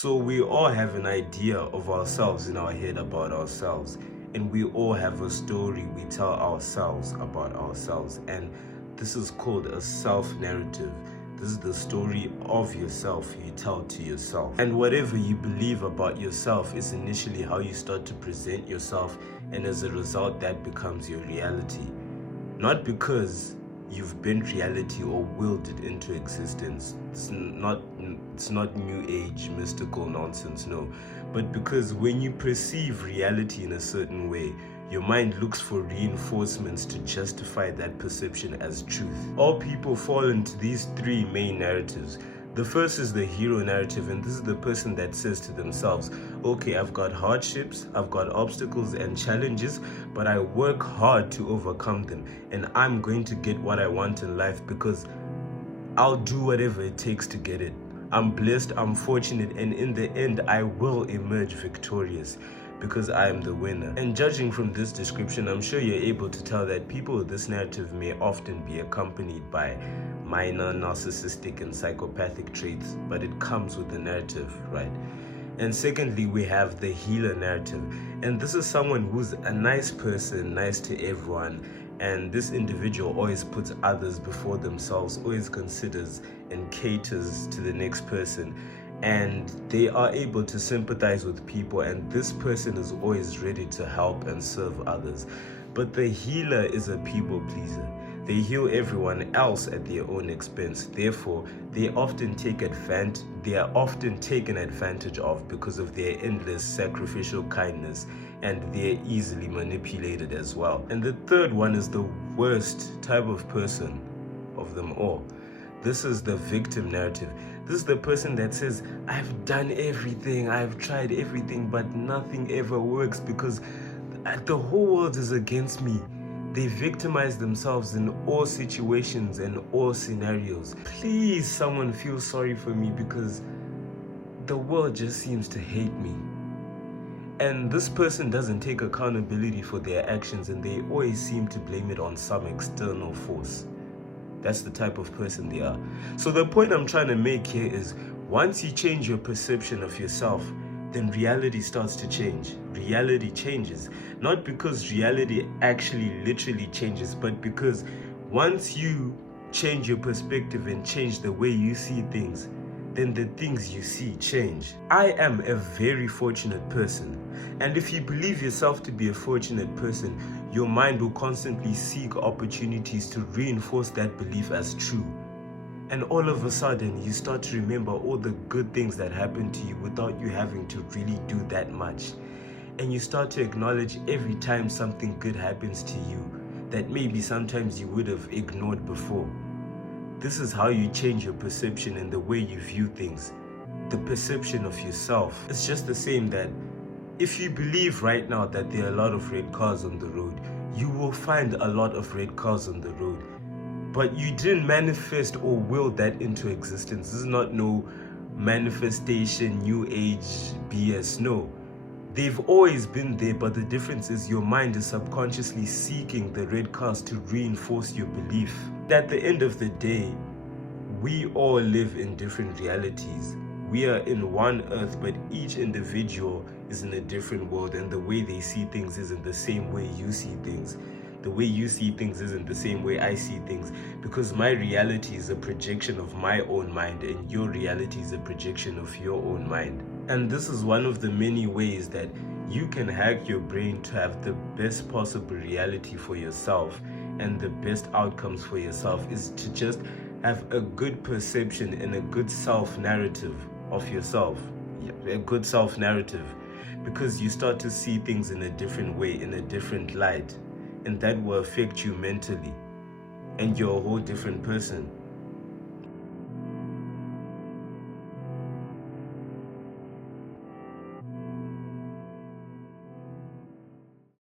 So we all have an idea of ourselves in our head about ourselves, and we all have a story we tell ourselves about ourselves, and this is called a self-narrative. This is the story of yourself you tell to yourself. And whatever you believe about yourself is initially how you start to present yourself, and as a result that becomes your reality. Not because you've bent reality or willed it into existence. It's not new age mystical nonsense, no. But because when you perceive reality in a certain way, your mind looks for reinforcements to justify that perception as truth. All people fall into these three main narratives. The first is the hero narrative, and this is the person that says to themselves, okay, I've got hardships, I've got obstacles and challenges, but I work hard to overcome them, and I'm going to get what I want in life because I'll do whatever it takes to get it. I'm blessed, I'm fortunate, and in the end, I will emerge victorious because I am the winner. And judging from this description, I'm sure you're able to tell that people with this narrative may often be accompanied by minor narcissistic and psychopathic traits, but it comes with the narrative, right? And secondly, we have the healer narrative. And this is someone who's a nice person, nice to everyone, and this individual always puts others before themselves, always considers and caters to the next person. And they are able to sympathize with people, and this person is always ready to help and serve others. But the healer is a people pleaser. They heal everyone else at their own expense. Therefore, they are often taken advantage of because of their endless sacrificial kindness, and they're easily manipulated as well. And the third one is the worst type of person of them all. This is the victim narrative. This is the person that says, I've done everything, I've tried everything, but nothing ever works because the whole world is against me. They victimize themselves in all situations and all scenarios. Please, someone feel sorry for me because the world just seems to hate me. And this person doesn't take accountability for their actions, and they always seem to blame it on some external force. That's the type of person they are. So the point I'm trying to make here is, once you change your perception of yourself, then reality starts to change. Reality changes. Not because reality actually literally changes, but because once you change your perspective and change the way you see things, then the things you see change. I am a very fortunate person. And if you believe yourself to be a fortunate person, your mind will constantly seek opportunities to reinforce that belief as true. And all of a sudden, you start to remember all the good things that happened to you without you having to really do that much. And you start to acknowledge every time something good happens to you that maybe sometimes you would have ignored before. This is how you change your perception and the way you view things. The perception of yourself. It's just the same that if you believe right now that there are a lot of red cars on the road, you will find a lot of red cars on the road. But you didn't manifest or will that into existence. This is not no manifestation, new age BS. No. They've always been there, but the difference is your mind is subconsciously seeking the red cars to reinforce your belief. At the end of the day, we all live in different realities. We are in one earth, but each individual is in a different world, and the way they see things isn't the same way you see things. The way you see things isn't the same way I see things, because my reality is a projection of my own mind, and your reality is a projection of your own mind. And this is one of the many ways that you can hack your brain to have the best possible reality for yourself, and the best outcomes for yourself is to just have a good perception and a good self-narrative of yourself. A good self-narrative, because you start to see things in a different way, in a different light, and that will affect you mentally, and you're a whole different person.